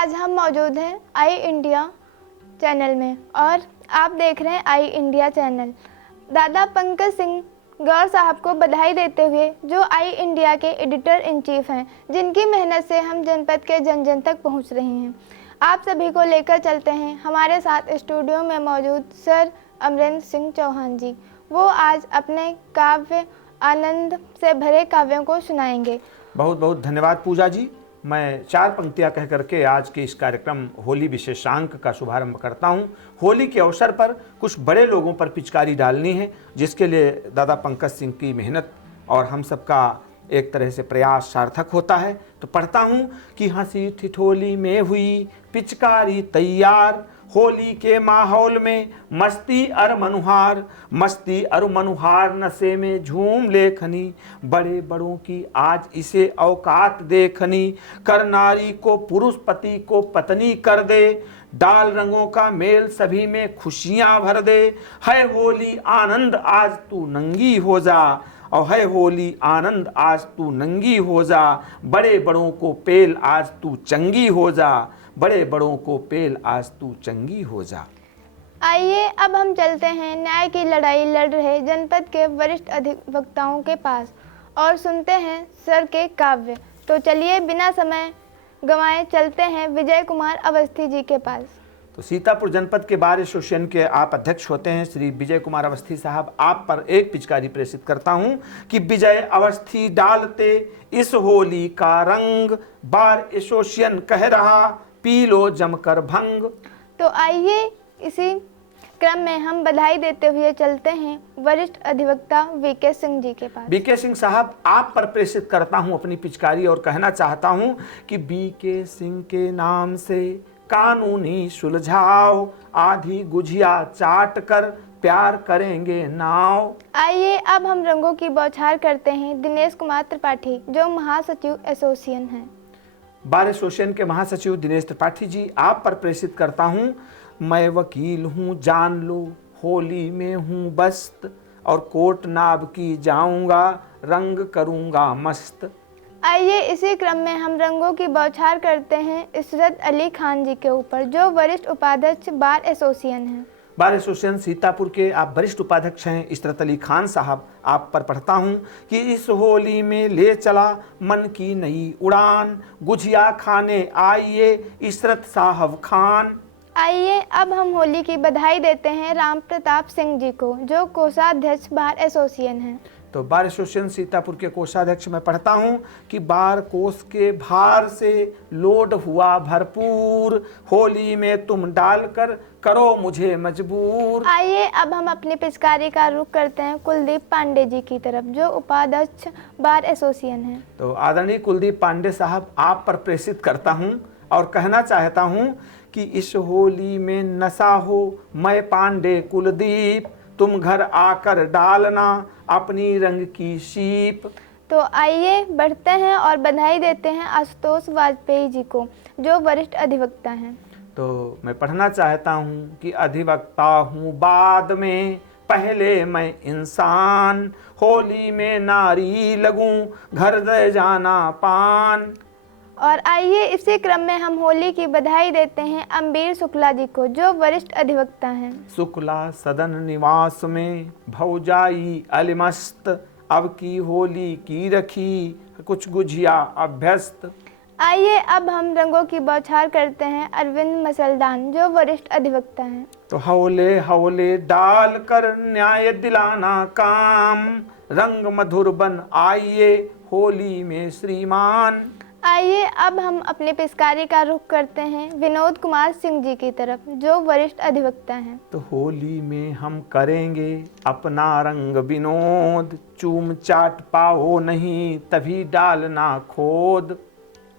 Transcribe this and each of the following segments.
आज हम मौजूद हैं आई इंडिया चैनल में और आप देख रहे हैं आई इंडिया चैनल। दादा पंकज सिंह गौर साहब को बधाई देते हुए, जो आई इंडिया के एडिटर इन चीफ हैं, जिनकी मेहनत से हम जनपद के जन जन तक पहुंच रहे हैं, आप सभी को लेकर चलते हैं हमारे साथ स्टूडियो में मौजूद सर अमरेंद्र सिंह चौहान जी। वो आज अपने काव्य आनंद से भरे काव्यों को सुनाएंगे। बहुत बहुत धन्यवाद पूजा जी। मैं 4 पंक्तियां कह करके आज के इस कार्यक्रम होली विशेषांक का शुभारंभ करता हूं। होली के अवसर पर कुछ बड़े लोगों पर पिचकारी डालनी है, जिसके लिए दादा पंकज सिंह की मेहनत और हम सबका एक तरह से प्रयास सार्थक होता है। तो पढ़ता हूं कि हंसी ठिठोली में हुई पिचकारी तैयार, होली के माहौल में मस्ती अर मनुहार नशे में झूम लेखनी, बड़े बड़ों की आज इसे औकात देखनी, कर नारी को पुरुष पति को पत्नी कर दे, डाल रंगों का मेल सभी में खुशियां भर दे, है होली आनंद आज तू नंगी हो जा, और है होली आनंद आज तू नंगी हो जा, बड़े बड़ों को पेल आज तू चंगी हो जा, बड़े बड़ों को पेल आज तू चंगी हो जा। आइए अब हम चलते हैं न्याय की लड़ाई लड़ रहे जनपद के वरिष्ठ अधिवक्ताओं के पास और सुनते हैं सर के काव्य। तो चलिए बिना समय गंवाए चलते हैं विजय कुमार अवस्थी जी के पास। तो सीतापुर जनपद के बार एसोसिएशन के आप अध्यक्ष होते हैं श्री विजय कुमार अवस्थी साहब, आप पर एक पिचकारी प्रेषित करता हूं कि विजय अवस्थी डालते इस होली का रंग, बार एसोसिएशन कह रहा पी लो जमकर भंग। तो आइए इसी क्रम में हम बधाई देते हुए चलते हैं वरिष्ठ अधिवक्ता वीके सिंह जी के पास। वीके सिंह साहब, आप पर प्रेषित करता हूं अपनी पिचकारी और कहना चाहता हूं कि वीके सिंह के नाम से कानूनी सुलझाव, आधी गुझिया चाट कर प्यार करेंगे नाव। आइए अब हम रंगों की बौछार करते हैं दिनेश कुमार त्रिपाठी, जो महासचिव एसोसिएशन हैं। बार एसोसिएशन के महासचिव दिनेश त्रिपाठी जी, आप पर प्रेषित करता हूं, मैं वकील हूं जान लो, होली में हूं बस्त, और कोट नाब की जाऊंगा, रंग करूंगा मस्त। आइए इसी क्रम में हम रंगों की बौछार करते हैं इशरत अली खान जी के ऊपर, जो वरिष्ठ उपाध्यक्ष बार एसोसिएशन हैं। बार एसोसिएशन सीतापुर के आप वरिष्ठ उपाध्यक्ष हैं इशरत अली खान साहब, आप पर पढ़ता हूं कि इस होली में ले चला मन की नई उड़ान, गुझिया खाने आइए इशरत साहब खान। आइए अब हम होली की बधाई देते हैं राम प्रताप सिंह जी को, जो कोषाध्यक्ष बार एसोसिएशन हैं। तो बार एसोसिएशन सीतापुर के कोषाध्यक्ष मैं पढ़ता हूं कि बार कोष के भार से लोड हुआ भरपूर, होली में तुम डालकर करो मुझे मजबूर। आइए अब हम अपनी पिचकारी का रुख करते हैं कुलदीप पांडे जी की तरफ, जो उपाध्यक्ष बार एसोसिएशन हैं। तो आदरणीय कुलदीप पांडे साहब, आप पर प्रेषित करता हूं और कहना चाहता हूं कि इस होली में नशा हो मैं पांडे कुलदीप, तुम घर आकर डालना अपनी रंग की शीप। तो आइए बढ़ते हैं और बधाई देते हैं आशुतोष वाजपेयी जी को, जो वरिष्ठ अधिवक्ता हैं। तो मैं पढ़ना चाहता हूँ कि अधिवक्ता हूँ बाद में, पहले मैं इंसान, होली में नारी लगूं, घर दे जाना पान। और आइए इसी क्रम में हम होली की बधाई देते हैं अम्बीर शुक्ला जी को, जो वरिष्ठ अधिवक्ता हैं। शुक्ला सदन निवास में भौजाई अलमस्त, अब की होली की रखी कुछ गुझिया अभ्यस्त। आइए अब हम रंगों की बौछार करते हैं अरविंद मसलदान, जो वरिष्ठ अधिवक्ता हैं। तो हौले हौले डाल कर न्याय दिलाना काम, रंग मधुर बन आइए होली में श्रीमान। आइए अब हम अपनी पिचकारी का रुख करते हैं विनोद कुमार सिंह जी की तरफ, जो वरिष्ठ अधिवक्ता हैं। तो होली में हम करेंगे अपना रंग विनोद, चूम चाट पाओ नहीं तभी डालना खोद।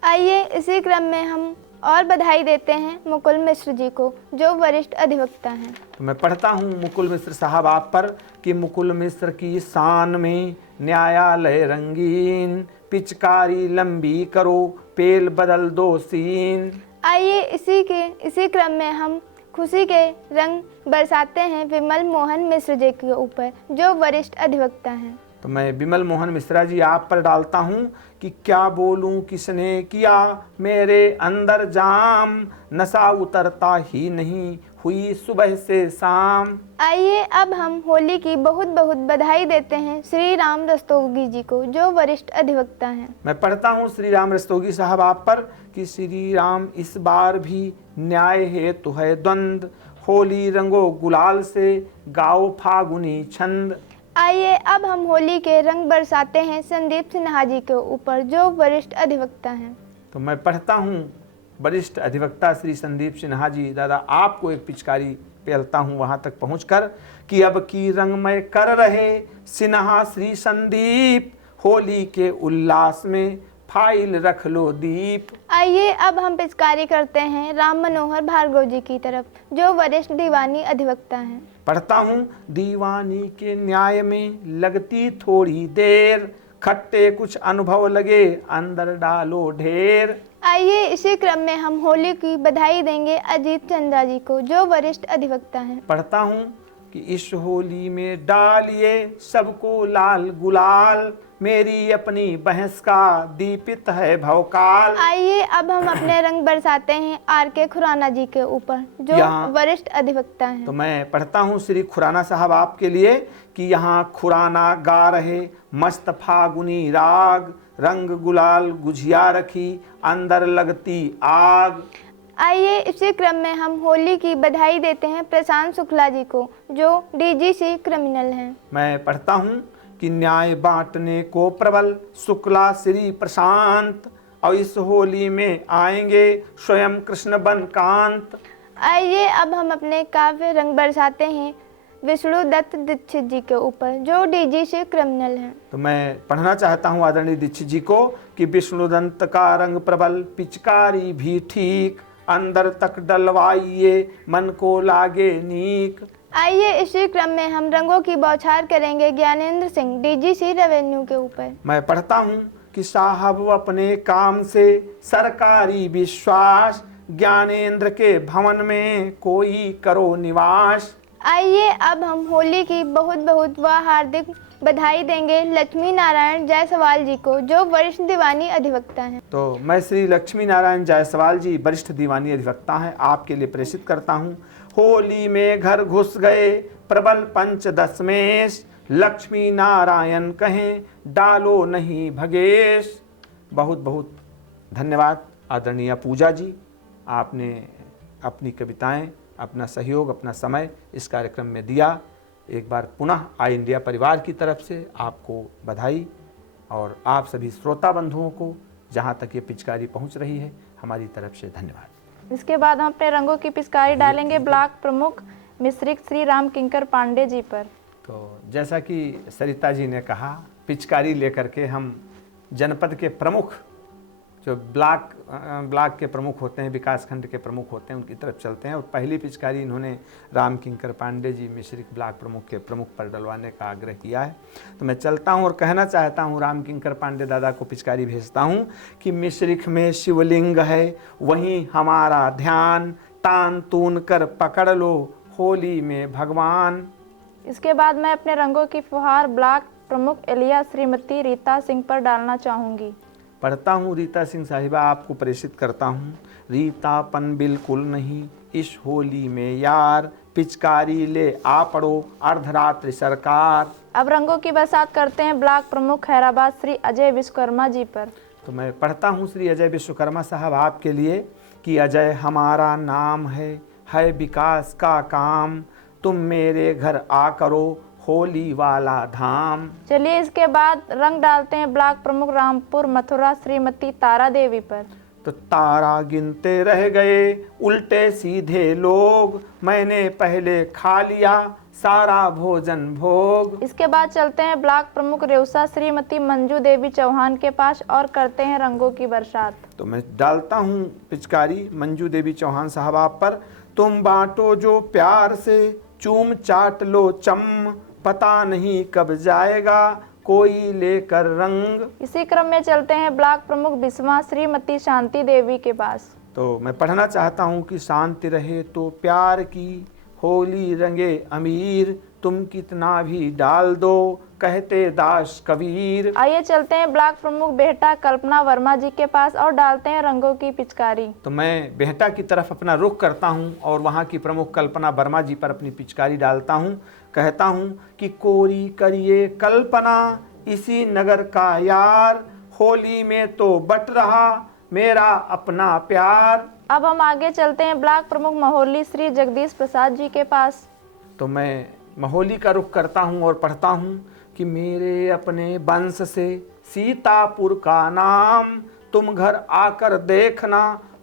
आइए इसी क्रम में हम और बधाई देते हैं मुकुल मिश्र जी को, जो वरिष्ठ अधिवक्ता हैं। तो मैं पढ़ता हूँ मुकुल मिश्र साहब आप पर कि मुकुल मिश्र की शान में न्यायालय रंगीन, पिचकारी लंबी करो पेल बदल दो सीन। आइए इसी क्रम में हम खुशी के रंग बरसाते हैं विमल मोहन मिश्र जी के ऊपर, जो वरिष्ठ अधिवक्ता हैं। तो मैं बिमल मोहन मिश्रा जी आप पर डालता हूँ कि क्या बोलूँ किसने किया मेरे अंदर जाम, नशा उतरता ही नहीं हुई सुबह से शाम। आइए अब हम होली की बहुत बहुत बधाई देते हैं श्री राम रस्तोगी जी को, जो वरिष्ठ अधिवक्ता हैं। मैं पढ़ता हूँ श्री राम रस्तोगी साहब आप पर कि श्री राम इस बार भी न्याय हेतु है द्वंद्व, होली रंगो गुलाल से गाओ फागुनी छंद। आइए अब हम होली के रंग बरसाते हैं संदीप सिन्हा जी के ऊपर, जो वरिष्ठ अधिवक्ता हैं। तो मैं पढ़ता हूँ वरिष्ठ अधिवक्ता श्री संदीप सिन्हा जी। दादा आपको एक पिचकारी पेलता हूँ वहाँ तक पहुँचकर कि अब की रंगमय कर रहे सिन्हा श्री संदीप, होली के उल्लास में फाइल रख लो दीप। आइए अब हम पिचकारी करते हैं राम मनोहर भार्गव जी की तरफ, जो वरिष्ठ दीवानी अधिवक्ता हैं। पढ़ता हूँ दीवानी के न्याय में लगती थोड़ी देर, खट्टे कुछ अनुभव लगे अंदर डालो ढेर। आइए इसी क्रम में हम होली की बधाई देंगे अजीत चंद्रा जी को, जो वरिष्ठ अधिवक्ता हैं। पढ़ता हूँ कि इस होली में डालिए सबको लाल गुलाल, मेरी अपनी बहस का दीपित है भवकाल। आइए अब हम अपने रंग बरसाते हैं आर के खुराना जी के ऊपर, जो वरिष्ठ अधिवक्ता हैं। तो मैं पढ़ता हूँ श्री खुराना साहब आपके लिए कि यहाँ खुराना गा रहे मस्त फागुनी राग, रंग गुलाल गुझिया रखी अंदर लगती आग। आइए इसी क्रम में हम होली की बधाई देते हैं प्रशांत शुक्ला जी को, जो डीजीसी क्रिमिनल हैं। मैं पढ़ता हूँ कि न्याय बांटने को प्रबल शुक्ला श्री प्रशांत, और इस होली में आएंगे स्वयं कृष्ण बनकांत। आइए अब हम अपने काव्य रंग बरसाते हैं विष्णु दत्त दीक्षित जी के ऊपर, जो डीजीसी क्रिमिनल हैं। तो मैं पढ़ना चाहता हूँ आदरणीय दीक्षित जी को कि विष्णु दत्त का रंग प्रबल पिचकारी भी ठीक, अंदर तक डलवाइए मन को लागे नीक। आइए इसी क्रम में हम रंगों की बौछार करेंगे ज्ञानेंद्र सिंह डीजीसी रेवेन्यू के ऊपर। मैं पढ़ता हूँ कि साहब अपने काम से सरकारी विश्वास, ज्ञानेंद्र के भवन में कोई करो निवास। आइए अब हम होली की बहुत बहुत व हार्दिक बधाई देंगे लक्ष्मी नारायण जायसवाल जी को, जो वरिष्ठ दीवानी अधिवक्ता हैं। तो मैं श्री लक्ष्मी नारायण जायसवाल जी वरिष्ठ दीवानी अधिवक्ता हैं आपके लिए प्रेषित करता हूँ। होली में घर घुस गए प्रबल पंचदशमेश, लक्ष्मी नारायण कहें डालो नहीं भगेश। बहुत बहुत धन्यवाद आदरणीय पूजा जी, आपने अपनी कविताएं, अपना सहयोग, अपना समय इस कार्यक्रम में दिया। एक बार पुनः आई इंडिया परिवार की तरफ से आपको बधाई, और आप सभी श्रोता बंधुओं को जहां तक ये पिचकारी पहुंच रही है हमारी तरफ से धन्यवाद। इसके बाद हम अपने रंगों की पिचकारी डालेंगे ब्लॉक प्रमुख मिश्रिक श्री राम किंकर पांडे जी पर। तो जैसा कि सरिता जी ने कहा, पिचकारी लेकर के हम जनपद के प्रमुख, जो ब्लॉक के प्रमुख होते हैं, विकास खंड के प्रमुख होते हैं, उनकी तरफ चलते हैं। और पहली पिचकारी इन्होंने राम किंकर पांडे जी मिश्रिक ब्लॉक प्रमुख के प्रमुख पर डलवाने का आग्रह किया है। तो मैं चलता हूं और कहना चाहता हूं, राम किंकर पांडे दादा को पिचकारी भेजता हूं कि मिश्रिक में शिवलिंग है वहीं हमारा ध्यान, तान तून कर पकड़ लो होली में भगवान। इसके बाद मैं अपने रंगों की फुहार ब्लॉक प्रमुख एलिया श्रीमती रीता सिंह पर डालना चाहूँगी। पढ़ता हूँ रीता सिंह साहिबा आपको प्रेषित करता हूँ। रीतापन बिल्कुल नहीं इस होली में यार, पिचकारी ले आ पड़ो अर्धरात्रि सरकार। अब रंगों की बरसात करते हैं ब्लॉक प्रमुख खैराबाद श्री अजय विश्वकर्मा जी पर। तो मैं पढ़ता हूँ श्री अजय विश्वकर्मा साहब आपके लिए कि अजय हमारा नाम है विकास का काम, तुम मेरे घर आ करो होली वाला धाम। चलिए इसके बाद रंग डालते हैं ब्लॉक प्रमुख रामपुर मथुरा श्रीमती तारा देवी पर। तो तारा गिनते रह गए उल्टे सीधे लोग, मैंने पहले खा लिया सारा भोजन भोग। इसके बाद चलते हैं ब्लॉक प्रमुख रेउसा श्रीमती मंजू देवी चौहान के पास और करते हैं रंगों की बरसात। तो मैं डालता हूँ पिचकारी मंजू देवी चौहान साहब आप पर। तुम बांटो जो प्यार से चूम चाट लो चम, पता नहीं कब जाएगा कोई लेकर रंग। इसी क्रम में चलते हैं ब्लॉक प्रमुख बिस्वा श्रीमती शांति देवी के पास। तो मैं पढ़ना चाहता हूँ कि शांति रहे तो प्यार की होली रंगे अमीर, तुम कितना भी डाल दो कहते दास कबीर। आइए चलते हैं ब्लॉक प्रमुख बेहटा कल्पना वर्मा जी के पास और डालते हैं रंगों की पिचकारी। तो मैं बेहटा की तरफ अपना रुख करता हूँ और वहाँ की प्रमुख कल्पना वर्मा जी पर अपनी पिचकारी डालता हूँ। कहता हूँ कि कोरी करिए कल्पना इसी नगर का यार, होली में तो बट रहा मेरा अपना प्यार। अब हम आगे चलते हैं ब्लॉक प्रमुख महोली श्री जगदीश प्रसाद जी के पास। तो मैं महोली का रुख करता हूँ और पढ़ता हूँ कि मेरे अपने वंश से सीतापुर का नाम, तुम घर आकर देखना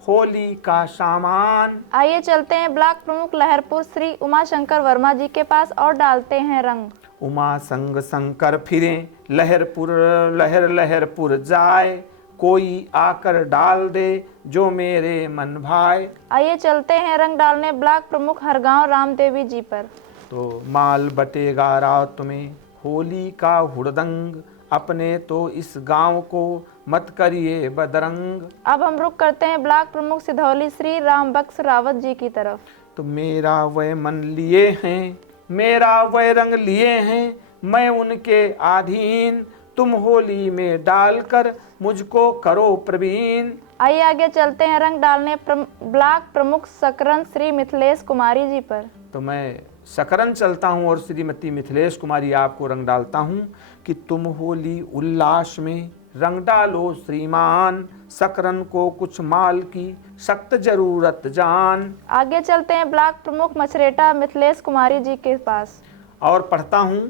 होली का सामान। आइए चलते हैं ब्लॉक प्रमुख लहरपुर श्री उमाशंकर वर्मा जी के पास और डालते हैं रंग। उमा संग शंकर फिरे लहरपुर लहर लहरपुर जाए, कोई आकर डाल दे जो मेरे मन भाए। आइए चलते हैं रंग डालने ब्लॉक प्रमुख हरगांव राम देवी जी पर। तो माल बटेगा रात में होली का हुड़दंग, अपने तो इस गांव को मत करिए बदरंग। अब हम रुख करते हैं ब्लॉक प्रमुख सिधौली श्री राम बख्श रावत जी की तरफ। तो मेरा वह मन लिए हैं, मेरा वह रंग लिए हैं, मैं उनके अधीन, तुम होली में डालकर मुझको करो प्रवीण। आइए आगे चलते हैं रंग डालने ब्लॉक प्रमुख सकरन श्री मिथिलेश कुमारी जी पर। तो मैं सकरन चलता हूँ और श्रीमती मिथिलेश कुमारी आपको रंग डालता हूँ कि तुम होली उल्लास में रंग डालो श्रीमान, सकरन को कुछ माल की सख्त जरूरत जान। आगे चलते हैं ब्लॉक प्रमुख मछरेटा मिथिलेश कुमारी जी के पास और पढ़ता हूँ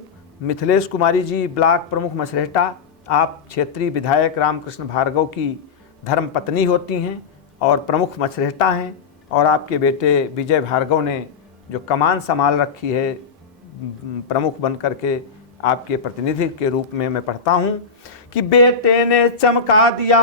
मिथिलेश कुमारी जी ब्लॉक प्रमुख मछरेटा, आप क्षेत्रीय विधायक रामकृष्ण भार्गव की धर्म पत्नी होती हैं और प्रमुख मछरेटा हैं, और आपके बेटे विजय भार्गव ने जो कमान संभाल रखी है प्रमुख बन करके आपके प्रतिनिधि के रूप में मैं पढ़ता हूँ कि बेटे ने चमका दिया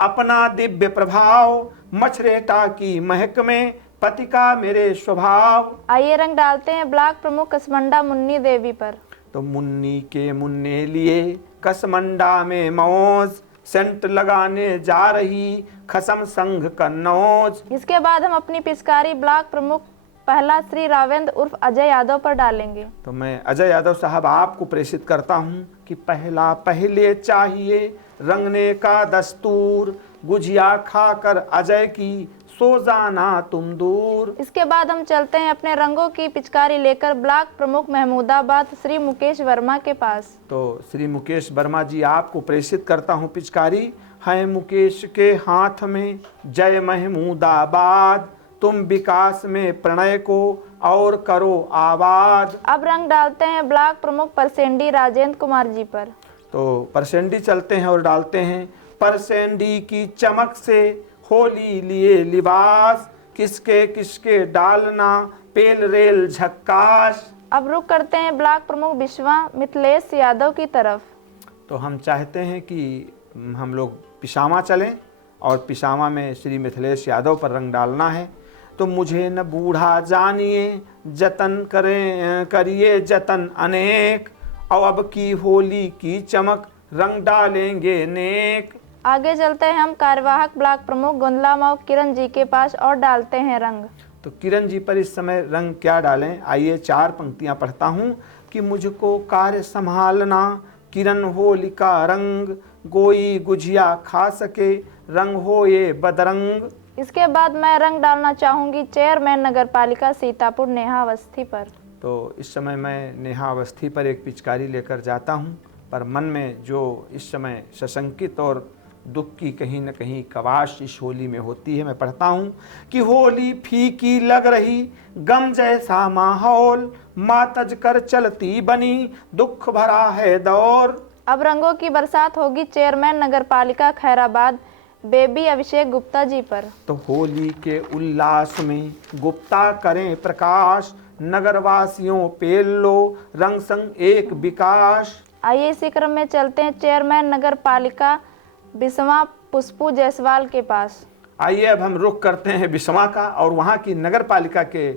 अपना दिव्य प्रभाव, मछरेटा की महक में पति का मेरे स्वभाव। आइए रंग डालते हैं ब्लॉक प्रमुख कसमंडा मुन्नी देवी पर। तो मुन्नी के मुन्ने लिए कसमंडा में मौज, सेंट लगाने जा रही खसम संघ कन्नौज। इसके बाद हम अपनी पिचकारी ब्लॉक प्रमुख पहला श्री रावेंद्र उर्फ अजय यादव पर डालेंगे। तो मैं अजय यादव साहब आपको प्रेषित करता हूँ कि पहला पहले चाहिए रंगने का दस्तूर, गुजिया खाकर अजय की सो जाना तुम दूर। इसके बाद हम चलते हैं अपने रंगों की पिचकारी लेकर ब्लॉक प्रमुख महमूदाबाद श्री मुकेश वर्मा के पास। तो श्री मुकेश वर्मा जी आपको प्रेषित करता हूँ पिचकारी है मुकेश के हाथ में जय महमूदाबाद, तुम विकास में प्रणय को और करो आबाद। अब रंग डालते हैं ब्लॉक प्रमुख परसेंडी राजेंद्र कुमार जी पर। तो परसेंडी चलते हैं और डालते हैं परसेंडी की चमक से होली लिए लिबास, किसके किसके डालना पेल रेल झक्कास। अब रुख करते हैं ब्लॉक प्रमुख विश्वा मिथिलेश यादव की तरफ। तो हम चाहते हैं कि हम लोग पिशामा चलें और पिशामा में श्री मिथिलेश यादव पर रंग डालना है। तो मुझे न बूढ़ा जानिए जतन करिए जतन अनेक, और अब की होली की चमक रंग डालेंगे नेक। आगे चलते हैं हम कार्यवाहक ब्लॉक प्रमुख गोंदला मऊ किरण जी के पास और डालते हैं रंग। तो किरण जी पर इस समय रंग क्या डालें, आइए 4 पंक्तियां पढ़ता हूँ कि मुझको कार्य संभालना किरण होलिका रंग, गोई गुजिया खा सके रंग हो ये बदरंग। इसके बाद मैं रंग डालना चाहूंगी चेयरमैन नगर पालिका सीतापुर नेहा अवस्थी पर। तो इस समय मैं नेहा अवस्थी पर एक पिचकारी लेकर जाता हूं, पर मन में जो इस समय सशंकित और दुख की कहीं न कहीं कवाश इस होली में होती है, मैं पढ़ता हूं कि होली फीकी लग रही गम जैसा माहौल, मातज कर चलती बनी दुख भरा है दौर। अब रंगों की बरसात होगी चेयरमैन नगर पालिका खैराबाद बेबी अभिषेक गुप्ता जी पर। तो होली के उल्लास में गुप्ता करें प्रकाश, नगरवासियों पेल लो रंग संग एक विकास। आइए इसी क्रम में चलते हैं चेयरमैन नगर पालिका बिस्वा पुष्पू जायसवाल के पास। आइए अब हम रुख करते हैं बिस्वा का और वहाँ की नगर पालिका के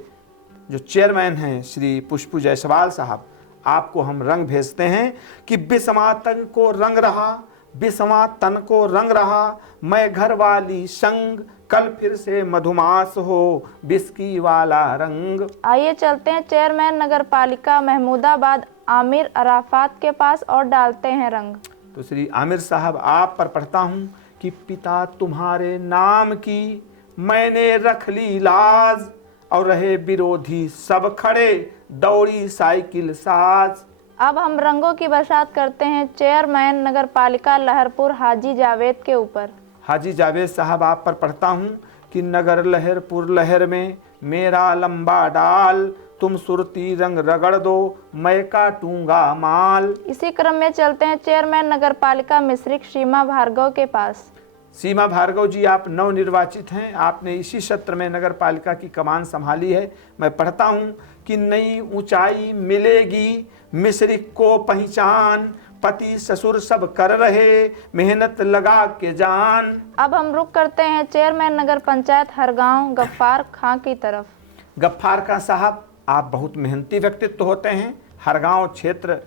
जो चेयरमैन हैं श्री पुष्पू जायसवाल साहब, आपको हम रंग भेजते हैं कि बिस्वा तन को रंग रहा, बिस्वा तन को रंग रहा, मैं घर वाली संग, कल फिर से मधुमास हो बिस्की वाला रंग। आइए चलते हैं चेयरमैन नगर पालिका महमूदाबाद आमिर अराफात के पास और डालते हैं रंग। तो श्री आमिर साहब आप पर पढ़ता हूँ कि पिता तुम्हारे नाम की मैंने रख ली लाज, और रहे विरोधी सब खड़े दौड़ी साइकिल साज। अब हम रंगों की बरसात करते हैं चेयरमैन नगर पालिका लहरपुर हाजी जावेद के ऊपर। हाजी जावेद साहब आप पर पढ़ता हूँ कि नगर लहरपुर लहर में मेरा लंबा डाल, तुम सुरती रंग रगड़ दो मैं काटूंगा माल। इसी क्रम में चलते हैं चेयरमैन नगर पालिका मिश्रिक सीमा भार्गव के पास। सीमा भार्गव जी आप नवनिर्वाचित हैं, आपने इसी सत्र में नगर पालिका की कमान संभाली है। मैं पढ़ता हूँ कि नई ऊंचाई मिलेगी मिश्रिक को पहचान, पति ससुर सब कर रहे मेहनत लगा के जान। अब हम रुक करते हैं चेयरमैन नगर पंचायत हरगांव गफ्फार खां की तरफ। गफ्फार खां साहब आप बहुत मेहनती व्यक्तित्व होते हैं। हरगांव क्षेत्र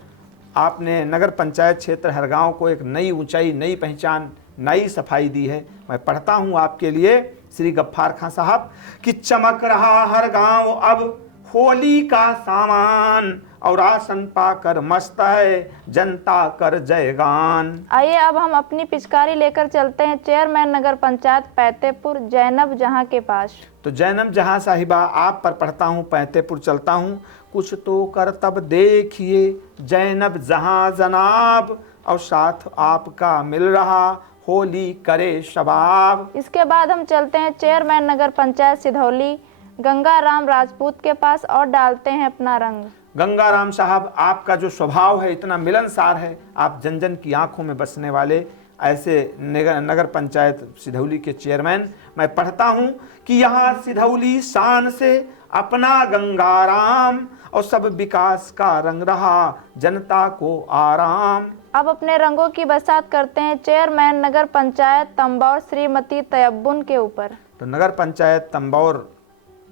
आपने नगर पंचायत क्षेत्र हरगांव को एक नई ऊंचाई, नई पहचान, नई सफाई दी है। मैं पढ़ता हूँ आपके लिए श्री गफ्फार खां साहब कि चमक रहा हर गांव अब होली का सामान, और आसन पाकर मस्त है जनता कर जयगान। आइए अब हम अपनी पिचकारी लेकर चलते हैं चेयरमैन नगर पंचायत पैतेपुर जैनब जहां के पास। तो जैनब जहां साहिबा आप पर पढ़ता हूँ, पैतेपुर चलता हूँ। कुछ तो करतब देखिए जैनब जहां जनाब, और साथ आपका मिल रहा होली करे शबाब। इसके बाद हम चलते हैं चेयरमैन नगर पंचायत सिधौली गंगाराम राजपूत के पास और डालते हैं अपना रंग। गंगाराम साहब आपका जो स्वभाव है इतना मिलनसार है, आप जन जन की आंखों में बसने वाले ऐसे नगर पंचायत सिधौली के चेयरमैन। मैं पढ़ता हूँ कि यहाँ सिधौली शान से अपना गंगाराम, और सब विकास का रंग रहा जनता को आराम। अब अपने रंगों की बरसात करते हैं चेयरमैन नगर पंचायत तंबौर श्रीमती तयब्बुन के ऊपर। तो नगर पंचायत तंबौर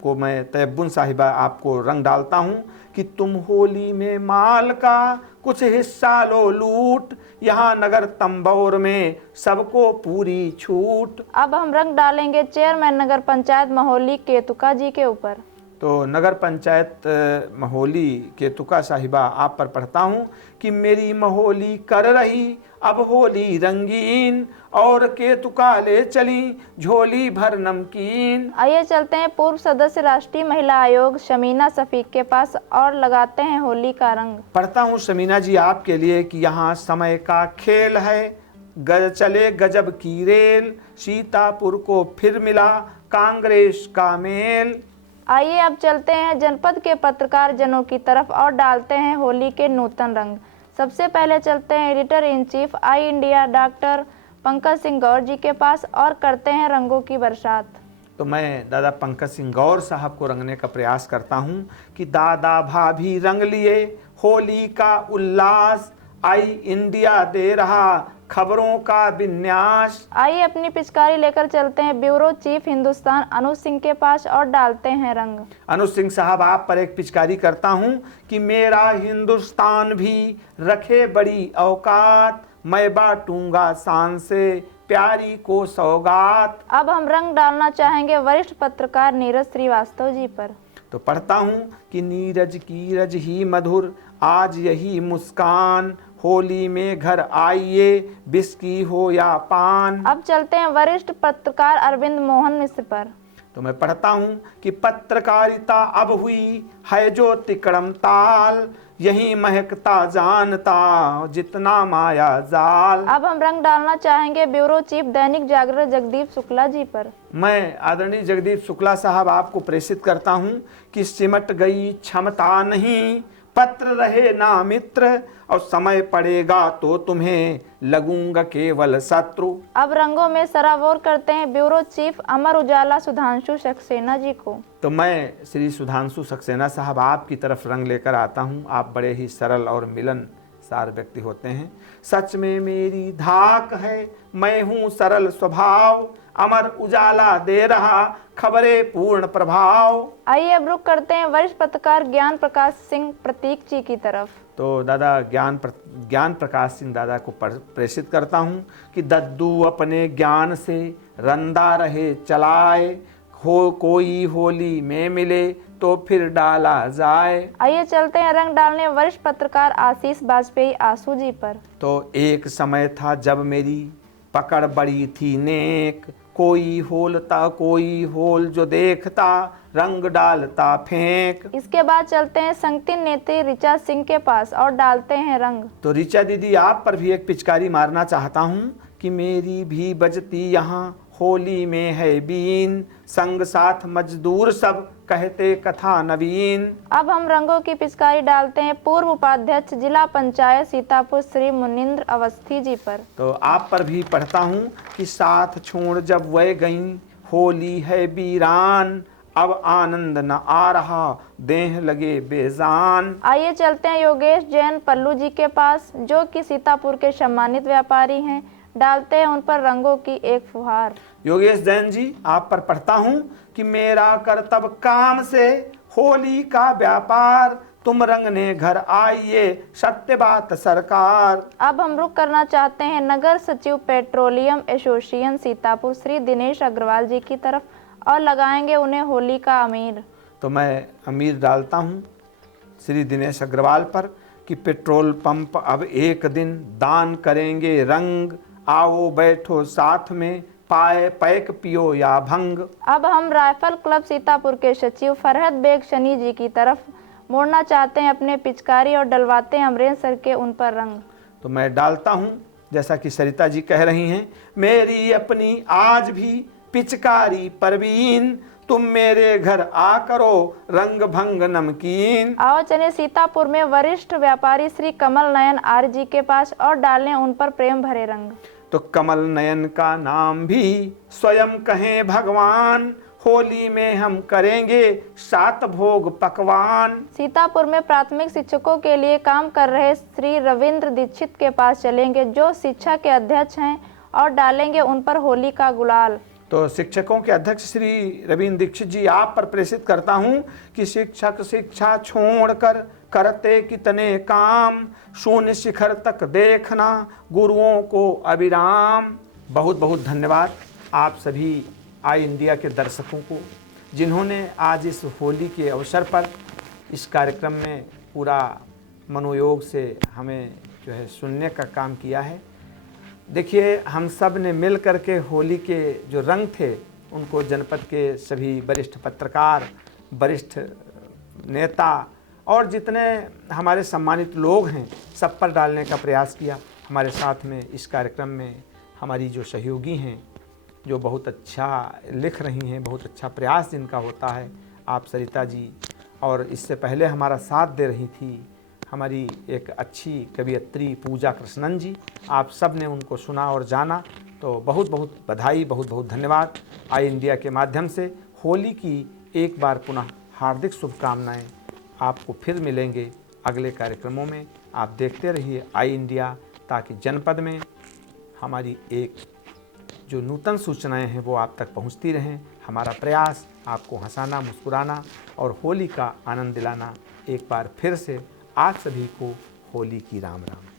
को मैं तयब्बुन साहिबा आपको रंग डालता हूँ कि तुम होली में माल का कुछ हिस्सा लो लूट, यहाँ नगर तंबौर में सबको पूरी छूट। अब हम रंग डालेंगे चेयरमैन नगर पंचायत महोली केतुका जी के ऊपर। तो नगर पंचायत महोली केतुका साहिबा आप पर पढ़ता हूँ कि मेरी महोली कर रही अब होली रंगीन, और केतुका ले चली झोली भर नमकीन। आइए चलते हैं पूर्व सदस्य राष्ट्रीय महिला आयोग शमीना शफीक के पास और लगाते हैं होली का रंग। पढ़ता हूँ शमीना जी आपके लिए कि यहाँ समय का खेल है, चले गजब की रेल, सीतापुर को फिर मिला कांग्रेस का मेल। आइए अब चलते हैं जनपद के पत्रकार जनों की तरफ और डालते हैं होली के नूतन रंग। सबसे पहले चलते हैं editor in chief I India doctor Pankaj Singh Gaur ji के पास और करते हैं रंगों की बरसात। तो मैं दादा पंकज सिंह गौर साहब को रंगने का प्रयास करता हूँ कि दादा भाभी रंग लिए होली का उल्लास, आई इंडिया दे रहा खबरों का विन्यास। आइए अपनी पिचकारी लेकर चलते हैं ब्यूरो चीफ हिंदुस्तान अनुज सिंह के पास और डालते हैं रंग। अनुज सिंह साहब आप पर एक पिचकारी करता हूँ कि मेरा हिंदुस्तान भी रखे बड़ी औकात, मैं बांटूंगा शान से प्यारी को सौगात। अब हम रंग डालना चाहेंगे वरिष्ठ पत्रकार नीरज श्रीवास्तव जी पर। तो पढ़ता हूँ कि नीरज की रज ही मधुर आज यही मुस्कान, होली में घर आइए बिस्की हो या पान। अब चलते हैं वरिष्ठ पत्रकार अरविंद मोहन मिश्र पर। तो मैं पढ़ता हूँ कि पत्रकारिता अब हुई है जो तिकड़म ताल, यही महकता जानता जितना माया जाल। अब हम रंग डालना चाहेंगे ब्यूरो चीफ दैनिक जागरण जगदीप शुक्ला जी पर। मैं आदरणीय जगदीप शुक्ला साहब आपको प्रेषित करता हूँ कि सिमट गई क्षमता नहीं, पत्र रहे ना मित्र, और समय पड़ेगा तो तुम्हें लगूंगा केवल शत्रु। अब रंगों में सराबोर करते हैं ब्यूरो चीफ अमर उजाला सुधांशु सक्सेना जी को। तो मैं श्री सुधांशु सक्सेना साहब आपकी तरफ रंग लेकर आता हूँ। आप बड़े ही सरल और मिलनसार व्यक्ति होते हैं। सच में मेरी धाक है, मैं हूँ सरल स्वभाव, अमर उजाला दे रहा खबरें पूर्ण प्रभाव। आइए अब रुक करते हैं वरिष्ठ पत्रकार ज्ञान प्रकाश सिंह प्रतीक जी की तरफ। तो दादा ज्ञान प्रकाश सिंह दादा को प्रेषित करता हूँ कि दद्दू अपने ज्ञान से रंदा रहे चलाए, हो कोई होली में मिले तो फिर डाला जाए। आइए चलते हैं रंग डालने वरिष्ठ पत्रकार आशीष बाजपेयी आंसू जी पर। तो एक समय था जब मेरी पकड़ बड़ी थी नेक, कोई होल जो देखता रंग डालता फेंक। इसके बाद चलते हैं संगठन नेत्री ऋचा सिंह के पास और डालते हैं रंग। तो ऋचा दीदी, आप पर भी एक पिचकारी मारना चाहता हूँ कि मेरी भी बजती यहाँ होली में है बीन, संग साथ मजदूर सब कहते कथा नवीन। अब हम रंगों की पिचकारी डालते हैं पूर्व उपाध्यक्ष जिला पंचायत सीतापुर श्री मुनिंद्र अवस्थी जी पर। तो आप पर भी पढ़ता हूँ कि साथ छोड़ जब वह गईं, होली है बीरान, अब आनंद न आ रहा देह लगे बेजान। आइए चलते हैं योगेश जैन पल्लू जी के पास, जो कि सीतापुर के सम्मानित व्यापारी हैं। डालते हैं उन पर रंगों की एक फुहार। योगेश जैन जी, आप पर पढ़ता हूँ कि मेरा करतब काम से होली का व्यापार, तुम रंगने घर आइए सत्य बात सरकार। अब हम रुक करना चाहते हैं नगर सचिव पेट्रोलियम एसोसिएशन सीतापुर श्री दिनेश अग्रवाल जी की तरफ और लगाएंगे उन्हें होली का अमीर। तो मैं अमीर डालता हूँ श्री दिनेश अग्रवाल पर कि पेट्रोल पंप अब एक दिन दान करेंगे रंग, आओ बैठो साथ में पाए पैक पियो या भंग। अब हम राइफल क्लब सीतापुर के सचिव फरहत बेग शनी जी की तरफ मोड़ना चाहते हैं अपने पिचकारी और डलवाते हैं अमरेंद्र सर के उन पर रंग। तो मैं डालता हूँ जैसा कि सरिता जी कह रही हैं, मेरी अपनी आज भी पिचकारी परवीन, तुम मेरे घर आ करो रंग भंग नमकीन। आओ चले सीतापुर में वरिष्ठ व्यापारी श्री कमल नयन आर्य जी के पास और डालें उन पर प्रेम भरे रंग। तो कमल नयन का नाम भी स्वयं कहें भगवान, होली में हम करेंगे 7 भोग पकवान। सीतापुर में प्राथमिक शिक्षकों के लिए काम कर रहे श्री रविंद्र दीक्षित के पास चलेंगे, जो शिक्षा के अध्यक्ष हैं, और डालेंगे उन पर होली का गुलाल। तो शिक्षकों के अध्यक्ष श्री रविंद्र दीक्षित जी, आप पर प्रेषित करता हूँ कि शिक्षक शिक्षा छोड़कर करते कितने काम, शून्य शिखर तक देखना गुरुओं को अविराम। बहुत बहुत धन्यवाद आप सभी आई इंडिया के दर्शकों को, जिन्होंने आज इस होली के अवसर पर इस कार्यक्रम में पूरा मनोयोग से हमें जो है सुनने का काम किया है। देखिए, हम सब ने मिल कर के होली के जो रंग थे उनको जनपद के सभी वरिष्ठ पत्रकार, वरिष्ठ नेता और जितने हमारे सम्मानित लोग हैं सब पर डालने का प्रयास किया। हमारे साथ में इस कार्यक्रम में हमारी जो सहयोगी हैं, जो बहुत अच्छा लिख रही हैं, बहुत अच्छा प्रयास जिनका होता है, आप सरिता जी, और इससे पहले हमारा साथ दे रही थी हमारी एक अच्छी कवियत्री पूजा कृष्णन जी। आप सब ने उनको सुना और जाना, तो बहुत बहुत बधाई, बहुत बहुत धन्यवाद। आई इंडिया के माध्यम से होली की एक बार पुनः हार्दिक शुभकामनाएं। आपको फिर मिलेंगे अगले कार्यक्रमों में। आप देखते रहिए आई इंडिया, ताकि जनपद में हमारी एक जो नूतन सूचनाएं हैं वो आप तक पहुंचती रहें। हमारा प्रयास आपको हंसाना, मुस्कुराना और होली का आनंद दिलाना। एक बार फिर से आप सभी को होली की राम राम।